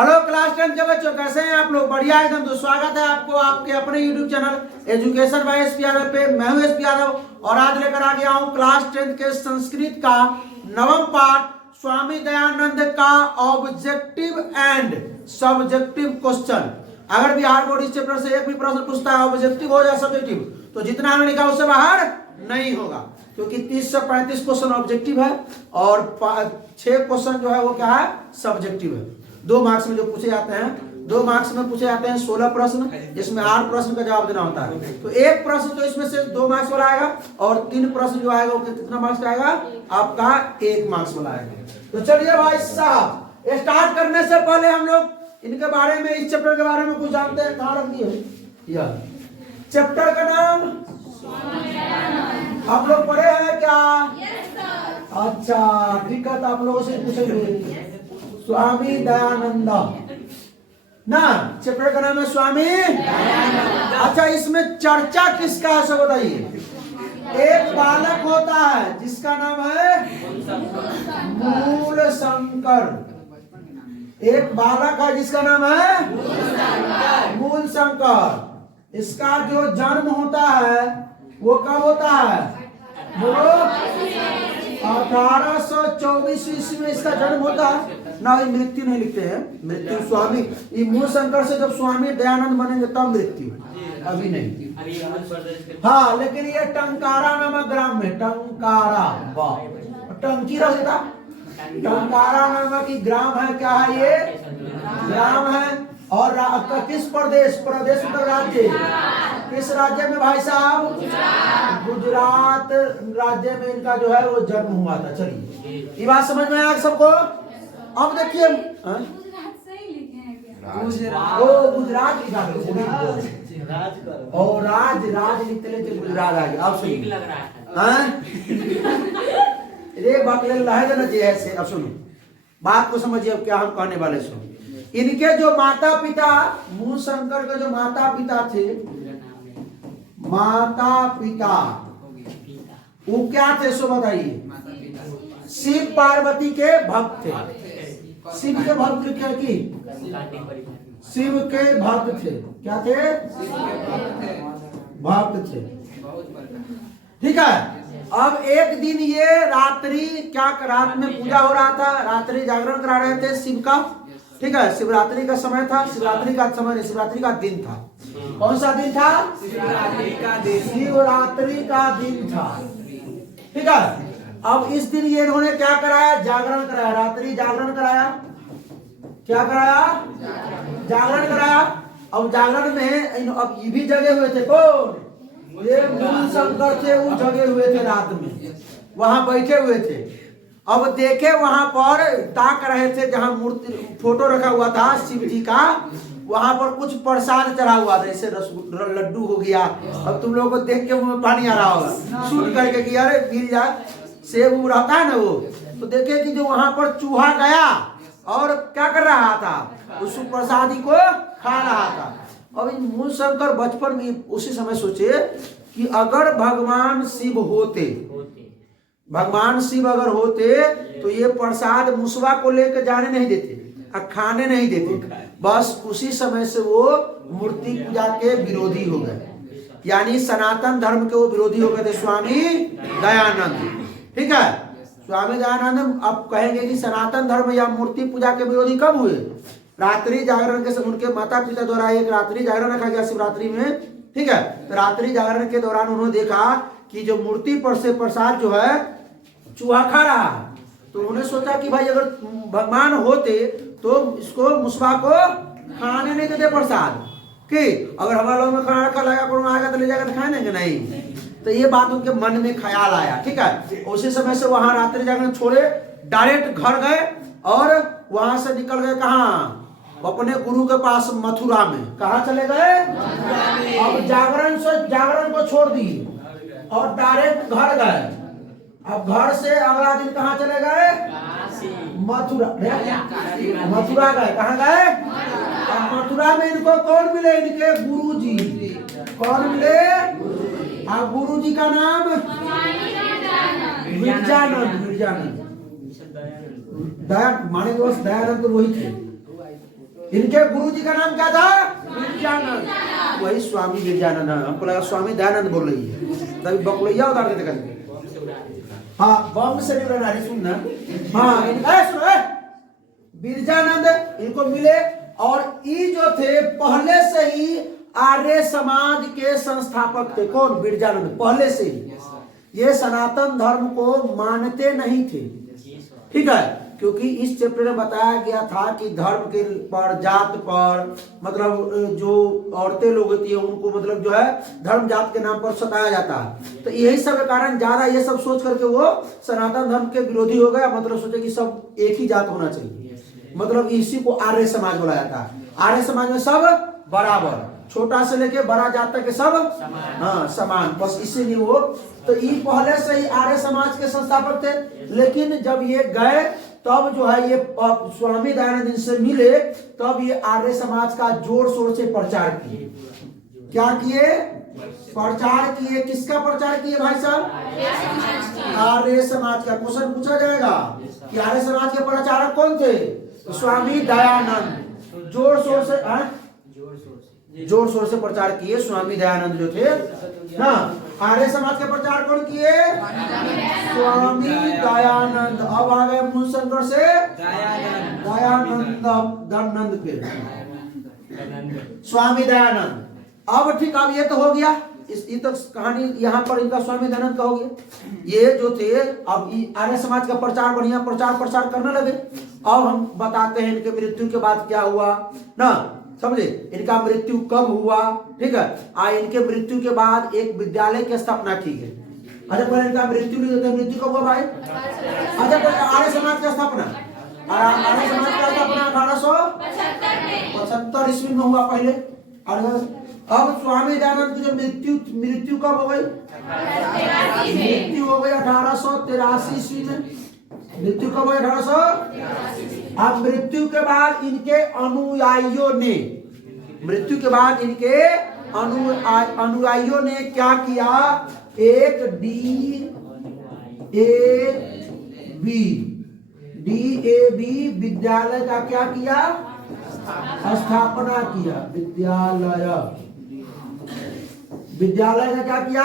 Hello class 10 के बच्चों, कैसे हैं आप लोग? बढ़िया एकदम। तो स्वागत है आपको आपके अपने YouTube channel education by SP Yadav पे। मैं हूं एसपी यादव और आज लेकर आ गया हूं क्लास 10 के संस्कृत का नवम पाठ स्वामी दयानंद का ऑब्जेक्टिव एंड सब्जेक्टिव क्वेश्चन। अगर बिहार बोर्ड इस चैप्टर से एक भी प्रश्न पूछता है ऑब्जेक्टिव हो या सब्जेक्टिव, तो जितना हमने लिखा उससे बाहर नहीं होगा, क्योंकि 30 से 35 क्वेश्चन ऑब्जेक्टिव है और 6 क्वेश्चन जो है वो क्या है, सब्जेक्टिव है। 2 मार्क्स में जो पूछे जाते हैं, 2 मार्क्स में पूछे जाते हैं 16 प्रश्न, जिसमें 8 प्रश्न का जवाब देना होता है। तो एक प्रश्न तो इसमें से 2 मार्क्स वाला आएगा और 3 प्रश्न जो आएगा वो कितना मार्क्स का आएगा, आपका 1 मार्क्स वाला आएगा। तो चलिए भाई साहब, स्टार्ट करने से पहले हम लोग इनके बारे में, इस चैप्टर के बारे में कुछ जानते हैं। कहाँ रख दिए यह चैप्टर का नाम? आप लोग पढ़े हैं क्या? अच्छा ठीक है, तो आप लोगों से पूछेंगे स्वामी दयानंद ना, चैप्टर का नाम है स्वामी। अच्छा, इसमें चर्चा किसका है सब बताइए। एक बालक होता है जिसका नाम है मूल शंकर। एक बालक है जिसका नाम है मूल शंकर। इसका जो जन्म होता है वो कब होता है? वो 1824 ईस्वी में इसका जन्म होता है ना। मृत्यु नहीं लिखते हैं, मृत्यु स्वामी, ये मूल शंकर से जब स्वामी दयानंद बनेंगे तब मृत्यु, अभी नहीं। हाँ, लेकिन ये टंकारा नामक ग्राम में, टंकारा, टंकी रहता, टंकारा नामक ग्राम है। क्या है ये? ग्राम है। और किस प्रदेश? प्रदेश मतलब राज्य। किस राज्य में भाई साहब? गुजरात राज्य में इनका जो है वो जन्म हुआ था। चलिए, ये बात समझ में आया सबको? अब देखिए, गुजरात लिखा और राज लिखते लेते गुजरात आ गया। अब सही लग रहा है। ये बात ऐसे। अब सुनो, बात को समझिए अब क्या हम कहने वाले। सुनो, इनके जो माता पिता, मूल शंकर के जो माता पिता थे, माता पिता वो क्या थे सो बताइए। शिव पार्वती के भक्त थे। शिव के भक्त क्या की? शिव के भक्त थे। क्या थे? भक्त थे। ठीक है। अब एक दिन ये रात्रि, क्या रात में पूजा हो रहा था, रात्रि जागरण करा रहे थे शिव का। ठीक है, शिवरात्रि का समय था। शिवरात्रि का समय नहीं, शिवरात्रि का दिन था। कौन सा दिन था? शिवरात्रि का दिन। शिवरात्रि का दिन था। ठीक है। अब इस दिन ये इन्होंने क्या कराया? जागरण कराया, रात्रि जागरण कराया। क्या कराया? जागरण कराया। अब जागरण में अब ये भी जगे हुए थे। कौन? ये मूल शंकर थे, वो जगे हुए थे रात में, वहां बैठे हुए थे। अब देखे वहां पर ताक रहे थे जहां मूर्ति फोटो रखा हुआ था शिव जी का, वहां पर कुछ प्रसाद चढ़ा हुआ था, जैसे लड्डू हो गया। अब तुम लोगों को देख के मुंह में पानी आ रहा होगा, शूट करके कि अरे मिल जाए, सेब रहता है ना वो। तो देखे कि जो वहां पर चूहा गया और क्या कर रहा था, उस प्रसादी को खा रहा था। अब इन मूल शंकर बचपन में उसी समय सोचे कि अगर भगवान शिव होते, भगवान शिव अगर होते तो ये प्रसाद मुसवा को लेकर जाने नहीं देते और खाने नहीं देते। बस उसी समय से वो मूर्ति पूजा के विरोधी हो गए, यानी सनातन धर्म के वो विरोधी हो गए थे स्वामी दयानंद। ठीक है, स्वामी दयानंद अब कहेंगे कि सनातन धर्म या मूर्ति पूजा के विरोधी कब हुए? रात्रि जागरण के समय उनके माता पिता द्वारा एक रात्रि जागरण रखा गया शिवरात्रि में। ठीक है, तो रात्रि जागरण के दौरान उन्होंने देखा कि जो मूर्ति पर से प्रसाद जो है चूहा खा रहा है। तो उन्होंने सोचा कि भाई अगर भगवान होते तो इसको मुसवा को खाने नहीं देते प्रसाद, कि अगर हमारे लोग में खाना रखा लगा, कोरोना आएगा तो ले जाकर खाए देंगे नहीं। तो ये बात उनके मन में ख्याल आया। ठीक है, उसी समय से वहां रात्रि जागरण छोड़े, डायरेक्ट घर गए और वहां से निकल गए कहाँ? अपने गुरु के पास मथुरा में। कहा चले गए? अब जागरण को छोड़ दिए और डायरेक्ट घर गए। अब घर से अगला दिन कहाँ चले गए? मथुरा। मथुरा गए। कहाँ गए? अब मथुरा में इनको कौन मिले? इनके गुरुजी। कौन मिले? अब गुरुजी का नाम दया माने बस दयानंद तो वही थे। इनके गुरु जी का नाम क्या था? बिरजानंद। वही स्वामी बिरजानंद। हमको लगा स्वामी दयानंद बोल रही है, तभी बकुलैया उतार देते कहीं। हाँ, बम से नहीं उड़ाना, सुनना। हाँ, सुनो, बिरजानंद इनको मिले, और ये जो थे पहले से ही आर्य समाज के संस्थापक थे। कौन? बिरजानंद। पहले से ही ये सनातन धर्म को मानते नहीं थे, ठीक है, क्योंकि इस चैप्टर में बताया गया था कि धर्म के पर, जात पर, मतलब जो औरतें लोग होती है उनको मतलब जो है धर्म जात के नाम पर सताया जाता है। तो यही सब के कारण ज्यादा ये सब सोच करके वो सनातन धर्म के विरोधी हो गया। मतलब सोचे कि सब एक ही जात होना चाहिए, मतलब इसी को आर्य समाज बोला जाता है। आर्य समाज में सब बराबर, छोटा से लेके बड़ा जात तक के सब हाँ समान, बस इसीलिए वो। तो ये पहले से ही आर्य समाज के संस्थापक थे, लेकिन जब ये गए तब जो है ये स्वामी दयानंद इनसे मिले, तब ये आर्य समाज का जोर शोर से प्रचार किए। क्या किए? प्रचार किए। किसका प्रचार किए भाई साहब? आर्य समाज का। क्वेश्चन पूछा जाएगा कि आर्य समाज के प्रचारक कौन थे? तो स्वामी दयानंद। जोर शोर से जोर शोर से प्रचार किए स्वामी दयानंद जो थे ना। आर्य समाज के प्रचार कौन किए? स्वामी दयानंद। अब आ गए मूल शंकर से दयानंद दयानंद पे स्वामी दयानंद। अब ठीक, अब ये तो हो गया, ये तो कहानी यहाँ पर इनका स्वामी दयानंद का हो गया। ये जो थे अब आर्य समाज का प्रचार बढ़िया प्रचार करने लगे। अब हम बताते हैं इनके मृत्यु के बाद क्या हुआ ना, समझे? इनका मृत्यु कब हुआ, ठीक है। इनके मृत्यु के बाद एक विद्यालय की स्थापना की गई। अच्छा, पहले इनका मृत्यु कब हुआ भाई? अच्छा, आर्य समाज की स्थापना, आर्य समाज की स्थापना 1875 ईस्वी में हुआ पहले। अब स्वामी दयानंद की जो मृत्यु कब हो गई? मृत्यु हो गई 1883 ईस्वी में। मृत्यु कब हुई? 1883। अब मृत्यु के बाद इनके अनुयायियों ने, मृत्यु के बाद इनके अनुयायियों ने क्या किया? एक DAV विद्यालय का क्या किया? स्थापना किया। विद्यालय का क्या किया?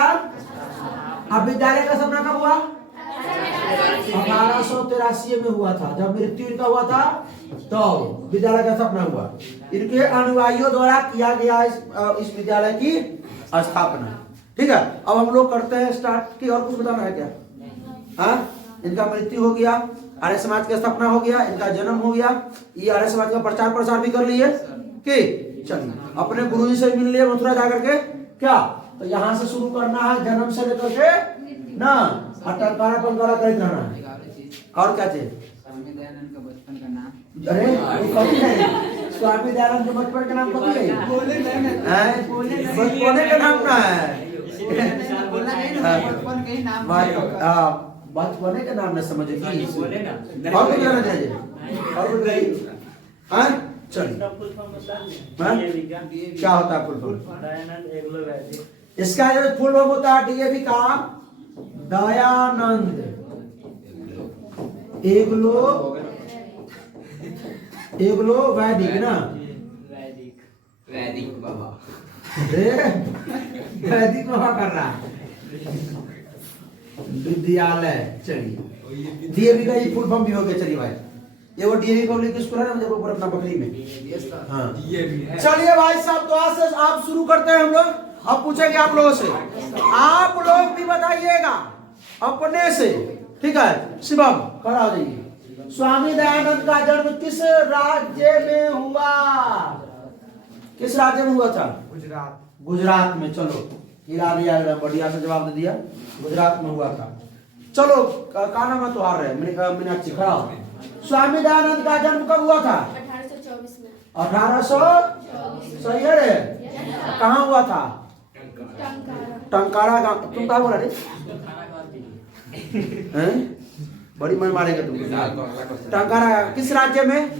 अब विद्यालय का स्थापना कब हुआ? 1883 में हुआ था, जब मृत्यु इनका हुआ था तो विद्यालय का स्थापना हुआ। इनके अनुयायियों द्वारा किया गया इस विद्यालय की स्थापना, ठीक है। अब हम लोग करते हैं स्टार्ट की। और कुछ बताना है क्या? हाँ, इनका मृत्यु हो गया, आर्य समाज की स्थापना हो गया, इनका जन्म हो गया, ये आर्य समाज का प्रचार भी कर लिए कि चलिए अपने गुरु जी से मिल लिए मथुरा जाकर के। क्या? तो यहाँ से शुरू करना है, जन्म से लेकर के ना टंकारा करते रहना है। और क्या चाहिए? स्वामी दयानंद का बचपन का नाम। अरे कभी है स्वामी दयानंद के बचपन का नाम कभी है? बचपन का नाम ना है, बचपने का नाम न समझे। और कुछ जाना चाहिए? और कुछ नहीं? चलिए, क्या होता है फुल फॉर्म? इसका जो फुल फॉर्म होता है DAV का दयानंद एगलो वैदिक ना, वैदिक बाबा, वैदिक बाबा कर रहा है विद्यालय। चलिए, DAV का ये फुल फॉर्म भी हो गया। चलिए भाई, ये वो DAV पब्लिक स्कूल है ना मुजफ्फरपुर अपना बकरी में। हाँ, चलिए भाई साहब, तो आज से आप शुरू करते हैं हम लोग। अब पूछेंगे आप लोगों से, आप लोग भी बताइएगा अपने से, ठीक है। शिवम खड़ा हो जाइए। स्वामी दयानंद का जन्म किस राज्य में हुआ? किस राज्य में हुआ था? गुजरात में। चलो, हिला दिया, बढ़िया से जवाब दे दिया। गुजरात में हुआ था। चलो, का नाम है तो हार रहे मीनाक्षी, खड़ा हो। स्वामी दयानंद का जन्म कब हुआ था? 1824 में। 1824 सही है रे। कहाँ हुआ था? टंकारा गांव। तुम कहाँ बोला रे? बड़ी मन मारेगा तुम। टंकारा किस राज्य में?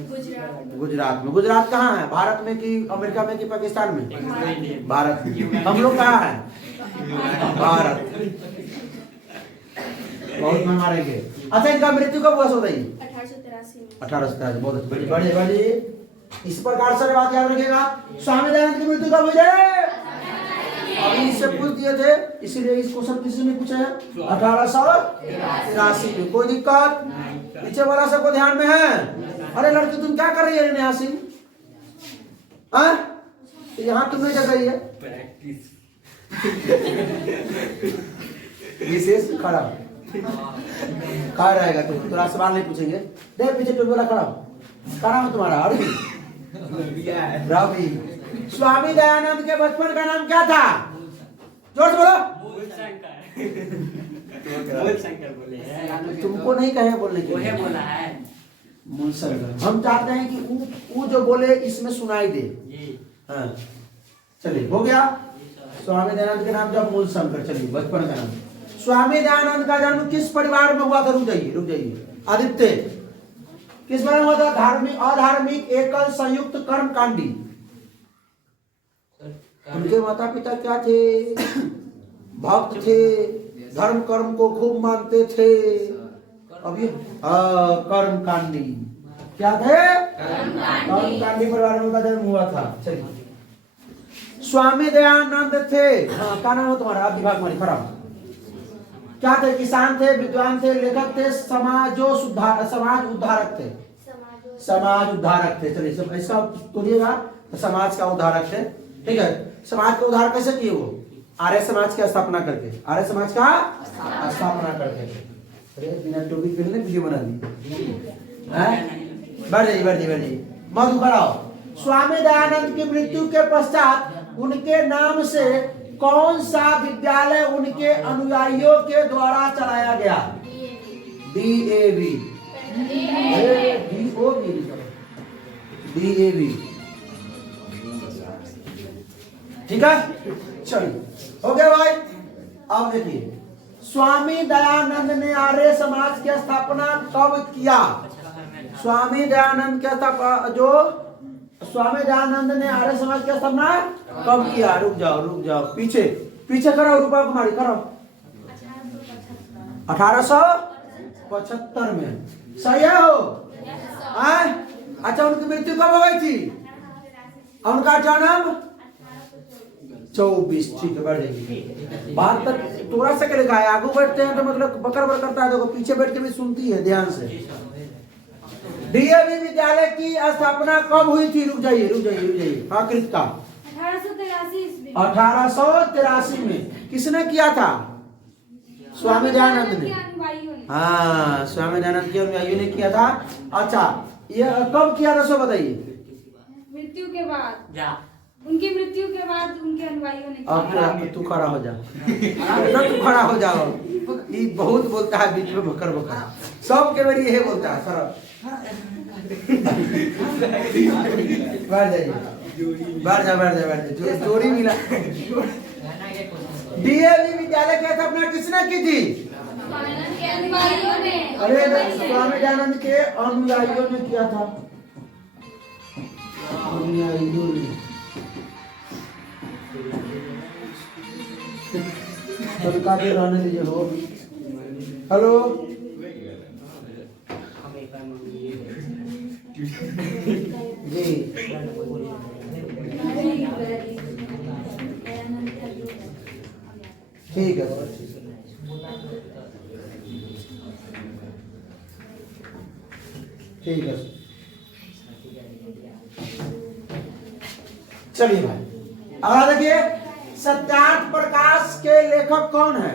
गुजरात में। गुजरात कहाँ है? भारत में कि अमेरिका में कि पाकिस्तान में? भारत में। हम लोग कहाँ है? भारत। बहुत मन मारेंगे। अच्छा, इनका मृत्यु कब हुआ? 1883 में। 1883। बहुत बड़ी बड़ी इस प्रकार से बात याद रखिएगा। स्वामी दयानंद की मृत्यु कब हुई रे? अभी इससे पूछ दिए थे, इसीलिए इस क्वेश्चन किसी ने पूछा है 1883 में। कोई दिक्कत? पीछे वाला सबको ध्यान में है? अरे लड़की तुम क्या कर रही है न्यासी? यहाँ तुमने क्या कही है? विशेष खड़ा कहा रहेगा, तो थोड़ा सवाल नहीं पूछेंगे। देख पीछे टोपी वाला खड़ा हो तुम्हारा रवि। स्वामी दयानंद के बचपन का नाम क्या था? जोर से बोलो। तुमको नहीं कहे बोलने के लिए, बोला है मूल शंकर। हम चाहते हैं कि वो जो बोले इसमें सुनाई दे। हाँ चलिए, हो गया। स्वामी दयानंद के नाम जब मूल शंकर। चलिए, बचपन का नाम। स्वामी दयानंद का जन्म किस परिवार में हुआ था? रुक जाइए आदित्य। किस परिवार में हुआ था? धार्मिक, अधार्मिक, एकल, संयुक्त, कर्मकांडी। उनके माता पिता क्या थे? भक्त थे, धर्म कर्म को खूब मानते थे। अब ये कर्मकांडी क्या थे? कर्मकांडी परिवार में उनका जन्म हुआ था। चलिए, स्वामी दयानंद थे, हाँ क्या नाम है तुम्हारा? विभाग मारी खराब। क्या थे? किसान थे, विद्वान थे, लेखक थे, समाज उद्धारक थे। समाज उद्धारक थे। चलिए, सब ऐसा तोड़िएगा, समाज का उद्धारक थे। ठीक है, समाज का उद्धार कैसे किए? वो आर्य समाज की स्थापना करके, आर्य समाज का स्थापना करके। अरे बिना टोपी पहनने वीडियो बना दी। बढ़ जाइए। मधु कराओ। स्वामी दयानंद की मृत्यु के पश्चात उनके नाम से कौन सा विद्यालय उनके अनुयायियों के द्वारा चलाया गया? DAV। ठीक है, चलिए, हो गया भाई। अब देखिए, स्वामी दयानंद ने आर्य समाज की स्थापना कब किया? स्वामी दयानंद के स्वामी दयानंद ने आर्य समाज की स्थापना कब किया? रुक जाओ, पीछे करो, रूपा कुमारी करो। 1875 में। सही है हो? अच्छा, उनकी मृत्यु कब हो गई थी? उनका जन्म 24। ठीक है, बढ़ जाएगी बात। तक थोड़ा सा लिखा है, आगे बैठते हैं तो मतलब बकर करता है। देखो पीछे बैठ के भी सुनती है ध्यान से। DAV विद्यालय की स्थापना कब हुई थी? रुक जाइए। हाँ कृतिका। 1883 में। किसने किया था? स्वामी दयानंद ने। हाँ, स्वामी दयानंद के अनुयायियों ने किया था। अच्छा, ये कब किया था सो बताइए। मृत्यु के बाद, उनकी मृत्यु के बाद उनके अनुयायियों ने किया। अब तू खड़ा हो जा। तू खड़ा हो जाओ। ये बहुत बोलता है बीच में बकर। सब के बारे यही बोलता है सर। बैठ जा। जोड़ी मिला। DAV विद्यालय की स्थापना किसने की थी? अरे स्वामी दयानंद के अनुयायियों ने किया था। अनुयायियों ने। काफी रहने दीजिए। हो हेलो, जी ठीक है। चलिए भाई, अब देखिए, सत्यार्थ प्रकाश के लेखक कौन है?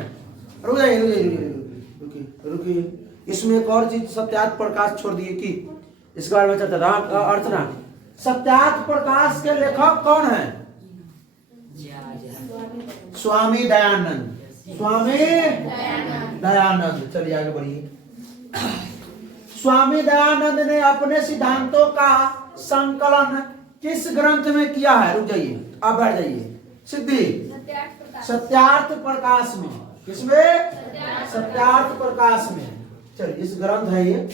रुकिए। इसमें एक और चीज सत्यार्थ प्रकाश छोड़ दिए कि इसके बारे में चर्चा। अर्चना, सत्यार्थ प्रकाश के लेखक कौन है? स्वामी दयानंद। चलिए आगे बढ़िए। स्वामी दयानंद ने अपने सिद्धांतों का संकलन किस ग्रंथ में किया है? रुक जाइए, अब बैठ जाइए। सिद्धि, सत्यार्थ प्रकाश में। किसमें? सत्यार्थ प्रकाश में। चलिए, इस ग्रंथ है ये।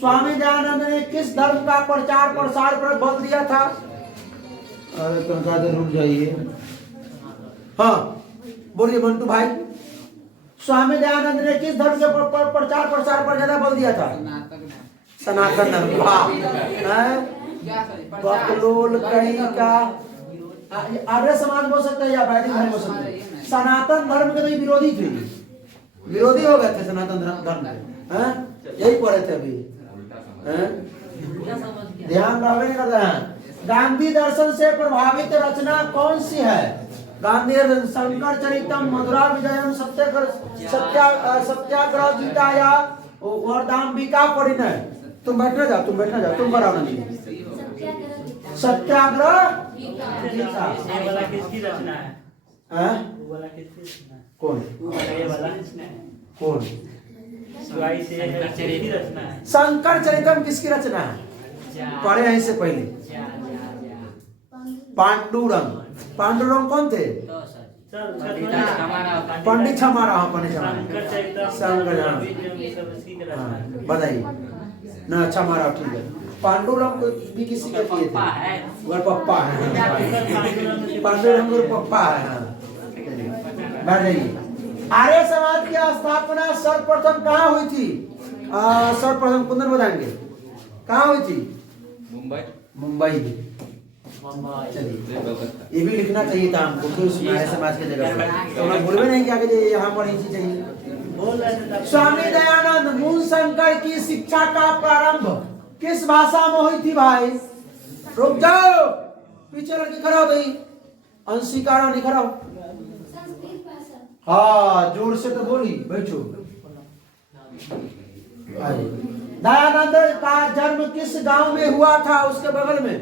स्वामी दयानंद ने किस धर्म का प्रचार प्रसार पर बल दिया था? अरे रुक जाइए। हाँ बोलिए मंटू भाई। स्वामी दयानंद ने किस धर्म के प्रचार प्रसार पर ज्यादा बल दिया था? सनातन धर्म। बकलोल कहीं का आर्य समाज बोल सकते हैं या वैदिक धर्म बोल सकते हैं। सनातन धर्म के तो ये विरोधी थे, विरोधी हो गए थे सनातन धर्म के, हैं? यही पढ़े थे अभी, हैं? ध्यान रखने नहीं करते हैं। गांधी दर्शन से प्रभावित रचना कौन सी है? गांधी दर्शन, शंकर चरितम, मधुरा विजयम, सत्याग्रह गीता या वरदाम्बिका परिणय। तुम बैठना जाओ, तुम बैठना जाओ, तुम बनाओ नहीं। सत्याग्रह गीता ये वाला किसकी रचना है? वो वाला किसकी रचना है? कौन? ये वाला कौन? शिवाई से किसकी रचना है? शंकर चरितम किसकी रचना है? पढ़े हैं इससे पहले। पांडुरंग, पांडुरंग कौन थे? पंडित छमारा, पंडित छमारा, बताइए ना, छमारा ठीक है। पांडुरंग भी किसी के किए थे? वो पप्पा है, पांडुरंग पप्पा है। बैठ जाइए। आर्य समाज की स्थापना सर्वप्रथम कहाँ हुई थी? सर्वप्रथम कुंदन बताएंगे कहाँ हुई थी? मुंबई। चलिए, ये भी लिखना चाहिए था हमको कि उस आर्य समाज की जगह पर, तो हम भूलवे नहीं क्या कि यहाँ पर ही चाहिए। स्वामी दयानंद मूल शंकर की शिक्षा का प्रारंभ किस भाषा में हुई थी? भाई रुक जाओ, पीछे लड़की खड़ा हो गई, अंशिका रानी खड़ा हो। हाँ जोर से तो बोली, बैठो। दयानंद का जन्म किस गांव में हुआ था? उसके बगल में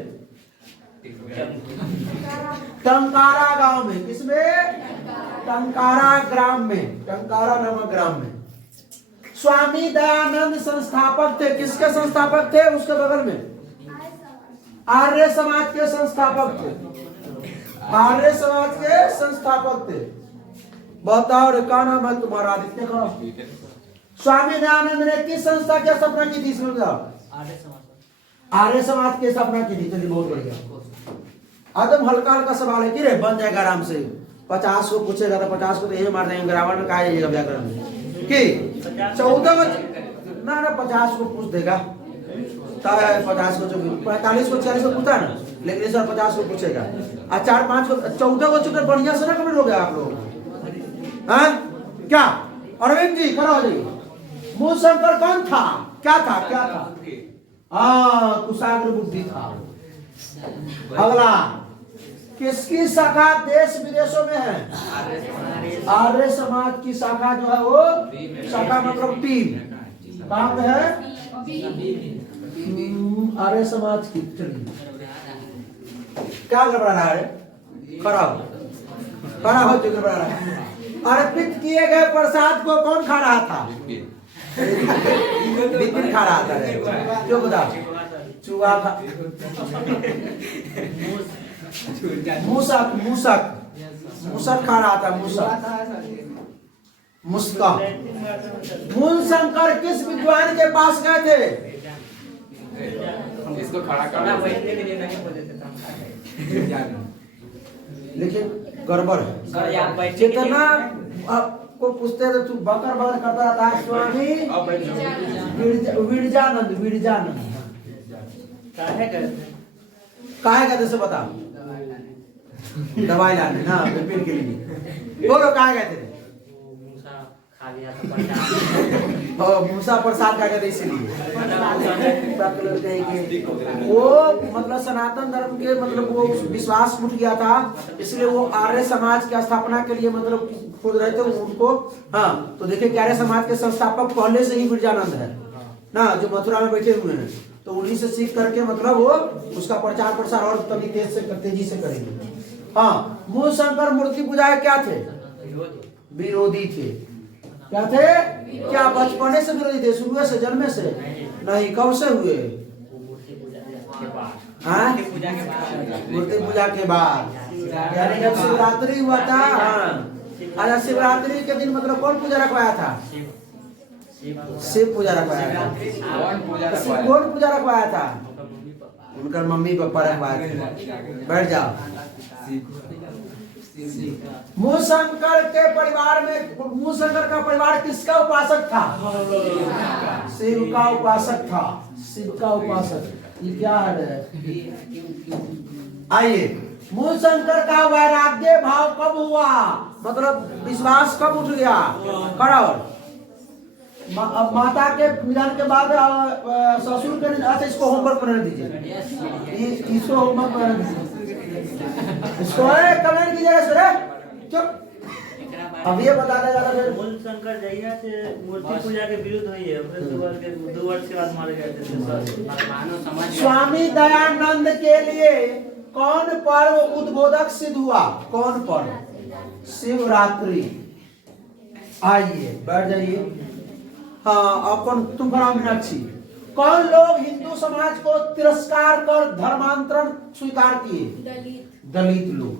टंकारा गांव में। किसमें? टंकारा ग्राम में, टंकारा नामक ग्राम में। स्वामी दयानंद संस्थापक थे, किसके संस्थापक थे? उसके बगल में आर्य समाज के संस्थापक थे, आर्य समाज के संस्थापक थे। बताओ रे, क्या नाम है तुम्हारा? आदित्य करो। स्वामी दयानंद ने किस संस्था की स्थापना की थी? इसमें आर्य समाज की स्थापना की थी। चलिए बहुत बढ़िया। आदम हल्का हल्का सवाल है कि रे बन जाएगा आराम से। 50 को पूछेगा तो 50 को तो यही मार देंगे, ग्रामर में कहा जाइएगा व्याकरण में कि 14 ना 50 को पूछ देगा, 50 को 45 को 40 को पूछा ना, लेकिन इस बार 50 को पूछेगा। और 4-5 को 14 को चुके बढ़िया से ना कमेंट हो गया आप लोग, हाँ? क्या अरविंद जी खड़ा हो जाइए। मूल शंकर कौन था? क्या था? क्या था? हाँ, कुशाग्र बुद्धि था। अगला, किसकी शाखा देश विदेशों में है? आर्य समाज की शाखा जो है वो शाखा मतलब टीम कहाँ पे है? आर्य समाज की। क्या गड़बड़ा रहा है? खड़ा हो, खड़ा हो, जो गड़बड़ा रहा है। अर्पित किए गए प्रसाद को कौन खा रहा था? बिपिन खा रहा था। जो बता, चूहा खा, मूसक, मूसक, मूसक खा रहा था। मूसक, मुस्का। मूल शंकर किस विद्वान के पास गए थे? इसको खड़ा करना लेकिन गड़बड़ है। जितना आपको पूछते तो तू बकर बकर करता रहता है। स्वामी विरजानंद, विरजानंद काहे कहते से बता? दवाई लाने ना, विपिन के लिए। बोलो काहे कहते थे? मूसा प्रसाद का कहते इसलिए वो मतलब सनातन धर्म के मतलब वो विश्वास उठ गया था, इसलिए वो आर्य समाज की स्थापना के लिए मतलब खोज रहे थे उनको। हाँ, तो देखिए आर्य समाज के संस्थापक पहले से ही विरजानंद है ना, जो मथुरा में बैठे हुए हैं, तो उन्हीं से सीख करके मतलब वो उसका प्रचार प्रसार और तेजी से करेंगे। हाँ, मूल शंकर मूर्ति पूजा क्या थे? विरोधी थे। क्या थे? क्या बचपने से विरोधी थे? शुरू से, जन्मे से नहीं? कब से हुए? मूर्ति पूजा के बाद, यानी जब शिवरात्रि हुआ था। हाँ, शिवरात्रि के दिन मतलब कौन पूजा रखवाया था? शिव पूजा रखवाया था। कौन पूजा रखवाया था? उनका मम्मी पापा रखवाए थे। बैठ जाओ। मूल शंकर के परिवार में, मूल शंकर का परिवार किसका उपासक था? शिव का उपासक था। शिव का उपासक। ये क्या है? आइए, मूल शंकर का वैराग्य भाव कब हुआ, मतलब विश्वास कब उठ गया? करावर माता के निधन के बाद ससुर के, अच्छा इसको होमवर्क बनाने दीजिए, इसको होमवर्क बनाने दीजिए, इसको कमेंट कीजिएगा सर। चुप, अब ये बता देगा फिर। मूल शंकर जहिया से मूर्ति पूजा के विरुद्ध हुई है, फिर 2 वर्ष के बाद मारे गए थे। स्वामी दयानंद के लिए कौन पर्व उद्बोधक सिद्ध हुआ? कौन पर्व? शिवरात्रि। आइए बैठ जाइए। हाँ, अपन तुम मीनाक्षी, कौन लोग हिंदू समाज को तिरस्कार कर धर्मांतरण स्वीकार किए? दलित लोग,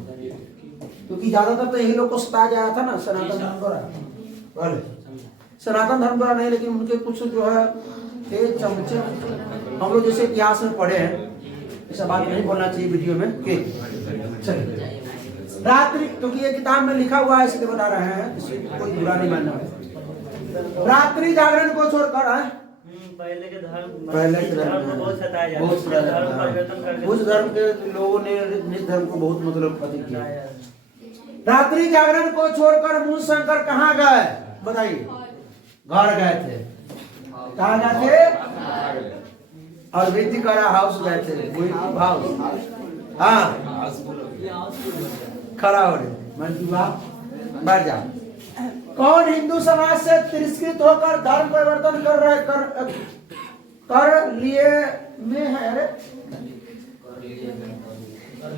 क्योंकि ज्यादातर तो यही लोग को सताया गया था ना सनातन धर्म द्वारा। सनातन धर्म द्वारा नहीं, लेकिन उनके कुछ जो है थे चमचे, हम लोग जैसे इतिहास में पढ़े हैं, ऐसा बात नहीं बोलना चाहिए वीडियो में के। चलिए, रात्रि, क्योंकि ये किताब में लिखा हुआ है इसलिए बता रहे हैं, इसलिए कोई बुरा नहीं मानना है। रात्रि जागरण को छोड़कर पहले के धर्म को बहुत सताया जाता, बहुत धर्म परिवर्तन कर उस धर्म के लोगों ने निज धर्म को बहुत मतलब अधिक किया। रात्रि जागरण को छोड़कर मूल शंकर कहाँ गए बताइए? घर गए थे। कहाँ गए थे? और विधि करा हाउस गए थे, हाउस। हाँ, खड़ा हो रहे बैठ जा। कौन हिंदू समाज से तिरस्कृत होकर धर्म परिवर्तन कर लिए में है? अरे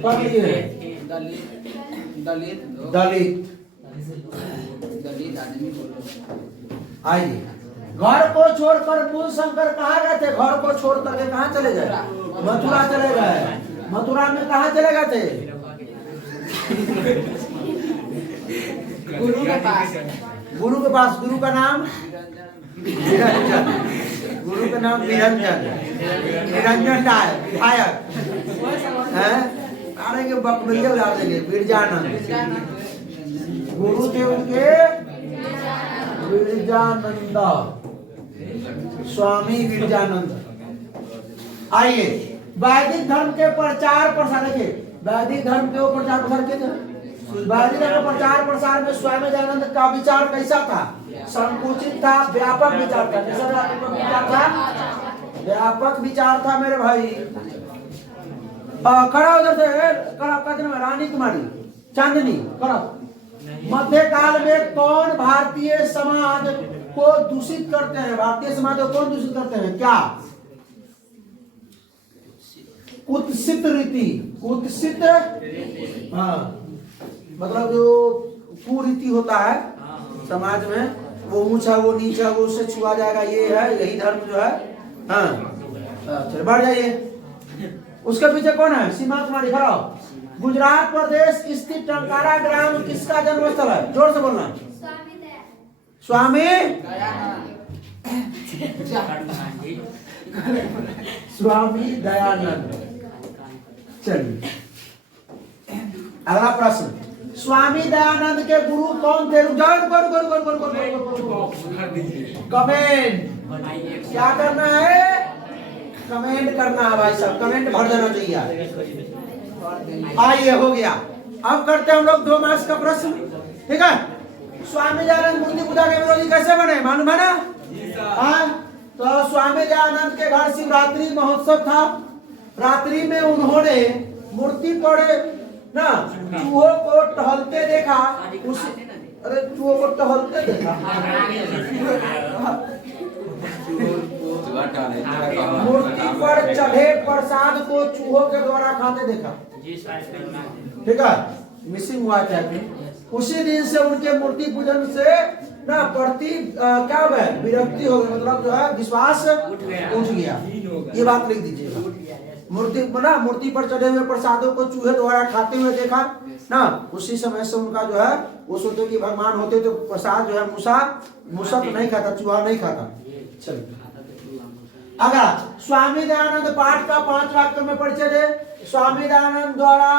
कर लिए दलित आदमी बोलो। आइए, घर को छोड़कर मूल शंकर कहाँ गए थे? घर को छोड़ करके कहाँ चले गए? मथुरा चले गए। मथुरा में कहाँ चले गए थे? गुरु के पास। गुरु के पास। गुरु का नाम निरंजन। गुरु का नाम निरंजन, निरंजन विधायक है। अरे के बकरिया उड़ा देंगे। विरजानंद गुरु थे उनके, विरजानंद, स्वामी विरजानंद। आइए, वैदिक धर्म के प्रचार प्रसार के, वैदिक धर्म के प्रचार प्रसार के वैदिक धर्म प्रचार प्रसार में स्वामी दयानंद का विचार कैसा था? संकुचित था, व्यापक विचार था। कैसा व्यापक विचार था? व्यापक विचार था मेरे भाई। खड़ा उधर से, खड़ा कदम में रानी कुमारी चांदनी, खड़ा। मध्यकाल में कौन भारतीय समाज को दूषित करते हैं? भारतीय समाज को कौन दूषित करते हैं? क्या? कुत्सित रीति। कुत्सित, हाँ, मतलब जो कुरीति होता है समाज में, वो ऊंचा वो नीचा, वो उससे छुआ जाएगा, ये है, यही धर्म जो है। हाँ, चलो बढ़ जाइए। उसके पीछे कौन है? सीमा कुमारी, खड़ा। गुजरात प्रदेश स्थित टंकारा ग्राम किसका जन्म स्थल है? जोर से बोलना। स्वामी स्वामी दयानंद। चलिए, अगला प्रश्न, स्वामी दयानंद के गुरु कौन थे? कमेंट क्या करना है? कमेंट करना है भाई साहब, कमेंट भर देना चाहिए। आइए, हो गया। अब करते हैं हम लोग 2 मार्क्स का प्रश्न, ठीक है? स्वामी दयानंद मूर्ति पूजा के विरोधी कैसे बने, मालूम है ना? हाँ, तो स्वामी दयानंद के घर शिवरात्रि महोत्सव था। रात्रि में उन्होंने मूर्ति पर ना चूहों को टहलते देखा। अरे चूहों को टहलते देखा, मूर्ति पर चढ़े प्रसाद को चूहों के द्वारा खाते देखा। ठीक है, मिसिंग हुआ था। उसी दिन से उनके मूर्ति पूजन से ना प्रति क्या हो गया? विरक्ति हो गई, मतलब जो है विश्वास उठ गया। ये बात लिख दीजिएगा। मूर्ति पर चढ़े हुए प्रसादों को चूहे द्वारा खाते हुए देखा ना। उसी समय से उनका जो है, वो सोचते कि भगवान होते तो प्रसाद जो है मूसक नहीं खाता, चूहा नहीं खाता। चलिए, अगर स्वामी दयानंद पाठ का 5 वाक्य में परिचय दे। स्वामी दयानंद द्वारा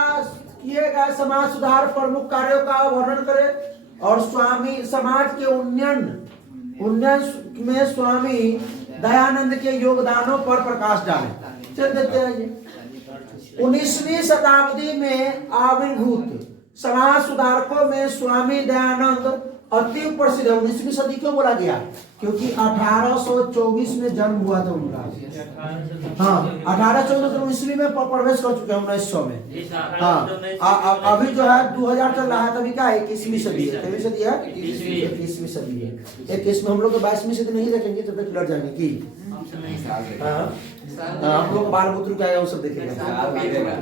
किए गए समाज सुधार प्रमुख कार्यों का वर्णन करें और स्वामी समाज के उन्नयन में स्वामी दयानंद के योगदानों पर प्रकाश डालें। चल देते हैं ये 19वीं शताब्दी में आविर्भूत समाज सुधारकों में स्वामी दयानंद अति प्रसिद्ध है। 19वीं सदी क्यों बोला गया? क्योंकि 1824 में जन्म हुआ था उनका। हाँ 1814 ईस्वी में प्रवेश कर चुके हैं 1900 में। हाँ अभी जो है 2000 चल रहा है, तभी क्या 21वीं सदी है। 21वीं सदी है, 21वीं सदी है। 21 में हम लोग 22वीं सदी नहीं देखेंगे तो फिर लड़ जाएंगे की। हम लोग बाल बुतरू क्या है वो सब देखेंगे।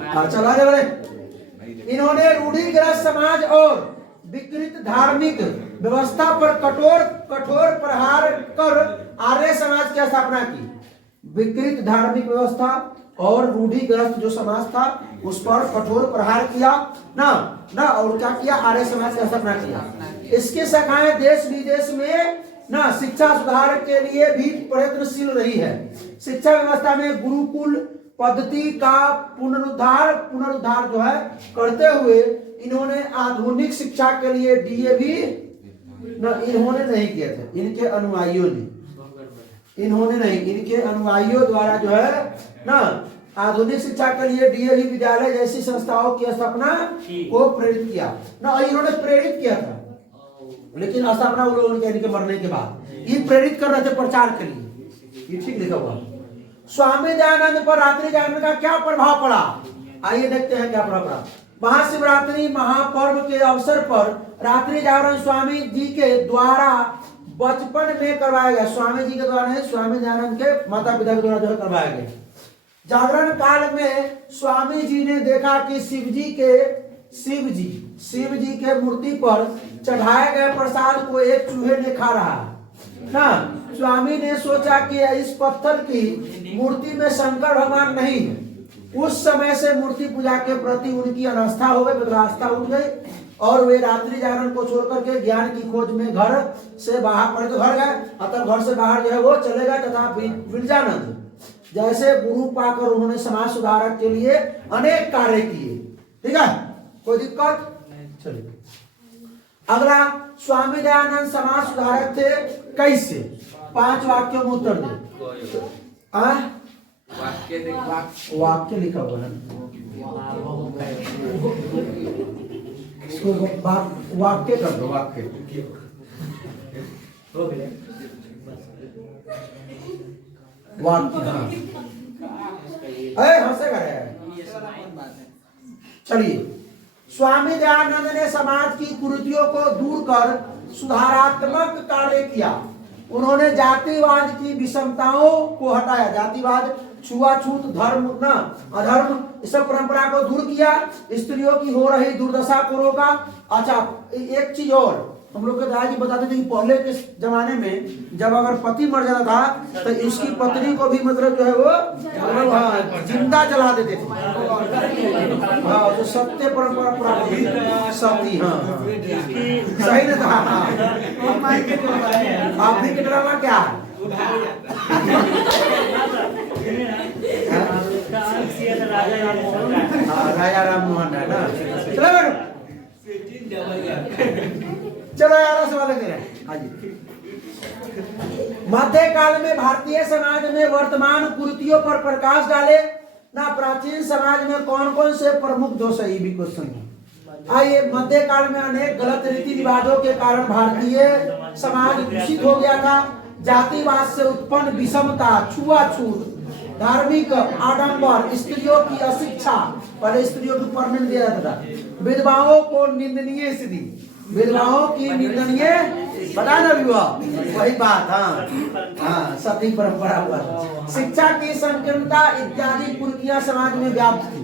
हाँ चलो आगे बढ़े। इन्होंने रूढ़िग्रस्त समाज और विकृत धार्मिक व्यवस्था पर कठोर प्रहार कर आर्य समाज की स्थापना की। विकृत धार्मिक व्यवस्था और रूढ़िग्रस्त जो समाज था उस पर कठोर प्रहार किया ना और क्या किया? आर्य समाज की स्थापना किया। इसकी शाखाएं देश विदेश में ना शिक्षा सुधार के लिए भी प्रयत्नशील रही है। शिक्षा व्यवस्था में गुरुकुल पद्धति का पुनरुद्धार जो है करते हुए इन्होंने आधुनिक शिक्षा के लिए डीएवी इन्होंने नहीं किए थे, इनके अनुयायियों ने। इन्होंने नहीं, इनके अनुयायियों द्वारा जो है ना आधुनिक शिक्षा के लिए डीएवी विद्यालय जैसी संस्थाओं की स्थापना को प्रेरित किया ना। इन्होंने प्रेरित किया था लेकिन स्थापना वो लोगों इनके मरने के बाद ये प्रेरित कर रहे थे प्रचार के लिए। ये ठीक लिखा हुआ। स्वामी दयानंद पर रात्रि जागरण का क्या प्रभाव पड़ा? आइए देखते हैं क्या प्रभाव पड़ा। महाशिवरात्रि महापर्व के अवसर पर रात्रि जागरण स्वामी जी के द्वारा बचपन में करवाया गया। स्वामी जी के द्वारा नहीं, स्वामी दयानंद के माता पिता के द्वारा जो है करवाया गया। जागरण काल में स्वामी जी ने देखा कि शिव जी के मूर्ति पर चढ़ाए गए प्रसाद को एक चूहे ने खा रहा ना। स्वामी ने सोचा कि इस पत्थर की मूर्ति में शंकर भगवान नहीं है। उस समय से मूर्ति पूजा के प्रति उनकी अनास्था हो गई, आस्था उठ गई और वे रात्रि जागरण को छोड़कर के ज्ञान की खोज में घर से बाहर पड़े तो घर गए। अतः घर से बाहर जो है वो चले गए तथा विरजानंद जैसे गुरु पाकर उन्होंने समाज सुधारक के लिए अनेक कार्य किए। ठीक है, कोई दिक्कत? चलिए अगला, स्वामी दयानंद समाज सुधारक थे कैसे? 5 वाक्यों में उत्तर दे। वाक्य लिखा हुआ है, इसको वाक्य कर दो। वाक्य हंसेगा यार। चलिए, स्वामी दयानंद ने समाज की कुरीतियों को दूर कर सुधारात्मक कार्य किया। उन्होंने जातिवाद की विषमताओं को हटाया। जातिवाद, छुआछूत, धर्म न अधर्म, इस सब परंपरा को दूर किया। स्त्रियों की हो रही दुर्दशा को रोका। अच्छा, एक चीज और हम लोग के दादाजी बताते थे कि पहले के जमाने में जब अगर पति मर जाता था तो इसकी पत्नी को भी मतलब जो है वो जिंदा जला देते थे। हाँ, तो सत्य परंपरा सती। हाँ सही ना था। आप भी ड्रामा क्या है? राजा राम मोहन है ना। चलो यार सवाल दे रहे हैं। मध्यकाल में भारतीय समाज में वर्तमान कुरीतियों पर प्रकाश डाले ना। प्राचीन समाज में कौन कौन से प्रमुख दोष है, ये भी क्वेश्चन है। आइए, मध्यकाल में अनेक गलत रीति रिवाजों के कारण भारतीय समाज दूषित हो गया था। जातिवाद से उत्पन्न विषमता, छुआछूत, धार्मिक आडंबर, स्त्रियों की अशिक्षा, पहले स्त्रियों को पढ़ने नहीं दिया जाता था। विधवाओं को निंदनीय स्थिति, विधवाओं की निंदनीय, बता ना विवाह, वही बात। हाँ, सती परंपरा हुआ। शिक्षा की संकीर्णता इत्यादि कुरीतियां समाज में व्याप्त थी।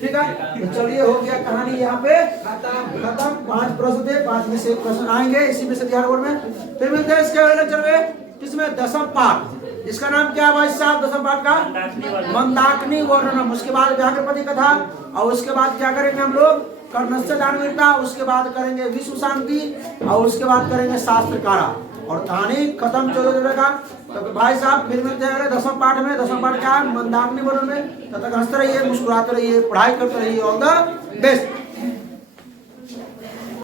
ठीक है, तो चलिए हो गया कहानी यहाँ पे खत्म। 5 प्रश्न थे, 5 में से 1 प्रश्न आएंगे इसी में से तैयार बोर्ड में। फिर मिलते हैं इसके अगले लेक्चर में, इसमें 10वां पाठ। इसका नाम क्या है भाई साहब? 10वां पाठ का मंदाकिनी वर्णनम। उसके बाद व्याघ्रपति कथा और उसके बाद क्या करेंगे हम लोग? कर्णस्य दानवीरता। उसके बाद करेंगे विश्व शांति और उसके बाद करेंगे शास्त्रकारा और कहानी खत्म। चलो का तो भाई साहब फिर मिलते हैं 10वां पाठ में। 10वां पाठ क्या है? मंदाकिनी वर्णन में। तब तक हंसते रहिए, मुस्कुराते रहिए, पढ़ाई करते रहिए। All the best.